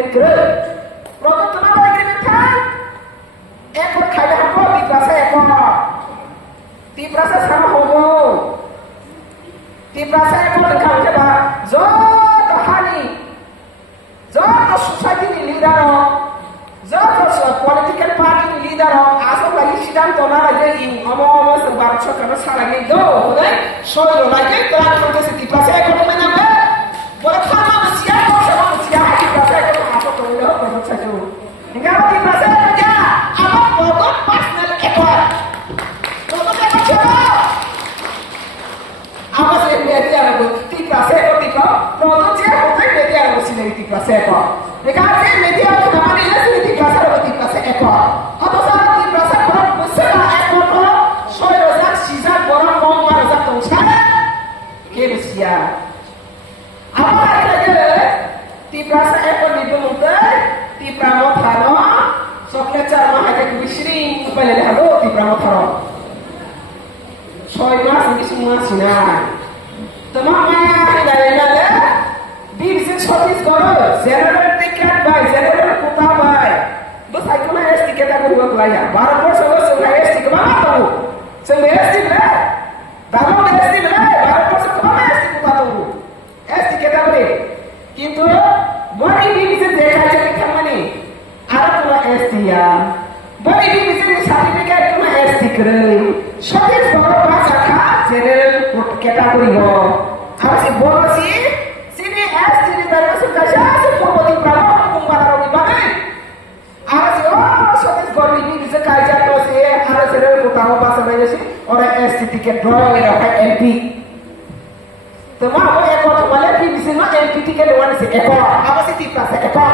agreement ke. Proto kenapa agreement kan? Ekor kaya aku di prasa ekor. Di prasa sama homo. Di prasa ekor dengan coba. Zot tahani. Zot society ni leader. Zot political party ni leader. Asal lagi sidang tonar aja ini. Ngomong sebab cakap salah ni do. Udah. Soal lagi terang terus di prasa ekor mana? Boleh sama manusia kok sama manusia di prasa ekor apa tu lo kalau saja. Hingga di prasa kerja. Apa foto personal ekor. Foto ekor coba. Apa sih media aku? Di prasa ekor di kau. Foto cek foto media aku sini di prasa ekor. Hingga sih media aku nama dia sini di prasa ekor. Apa sahaja di prasa ekor besar ekor kalau soal rozak sisa borang mau rozak tu cara. Kemudian. Apa saja di prasa ekor di bumper di pramotharo soknya cara mahajak bisring supaya dia halo di pramotharo soy mas ini semua sinar teman-teman dari nada di bisnis sotis koro general tiket by general kuta by bos aku na es tiket aku buat laya barang bos semua es tiket mana tahu semua es tiket dalam es tiket barang bos semua es tiket tahu es tiket apa ni কিন্তু body ডিভিশে দেখা যায় কেমনে আর কোন এসটিয়া body ডিভিশে certificate কোন ST করে সঠিক বড় পাঁচ রাখা জেনারেল ক্যাটাগরি হ আর সে বড় সি সিনি এসটি তার সুবিধা আছে পরবর্তী প্রাণ কুম্বারার বিভাগে আর সে সঠিক বডি ডিভিশে কাজা করছে আর জেনারেল কোটাও পাস হয়ে গেছে ওরা এসটি টিকেট ড্র হয়ে রাখা MP Semua aku ekor kembali di sini yang tiga lewan si ekor. Apa sih tipe rasa ekor?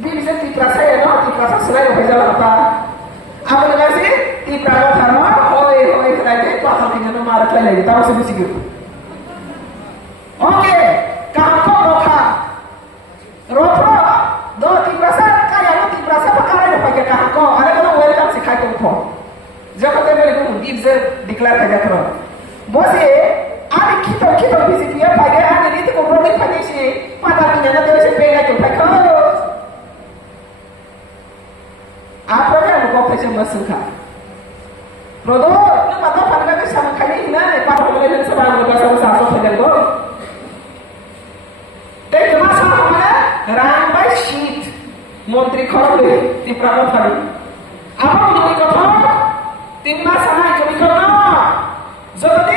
Di sini tipe rasa ya, no tipe rasa selain apa jalan apa? Apa dengan sih tipe rasa sama? Hoi lagi pasal tinggal nomor lagi. Tahu sih sih gitu. Oke, kamu roka, roka, do tipe rasa kaya lo tipe rasa perkara yang pakai kamu. Ada kalau welcome sih kaya kamu. Jangan tempat itu bisa declare aja terus. Bosnya, ada kita bisa dia pakai ada itu kompromi pakai sih. Pada punya nanti bisa pegang tu pakai. Apa yang kau pasang masuk kan? Rodo, lu patah pada kita sama kali ini, pada mulai dari sebelum kita sama pegang tu. Tapi masa mana? Rambai sheet, menteri korupsi di Pramotharo. Apa menteri korupsi? Timnas sana ikut ikut no. Jadi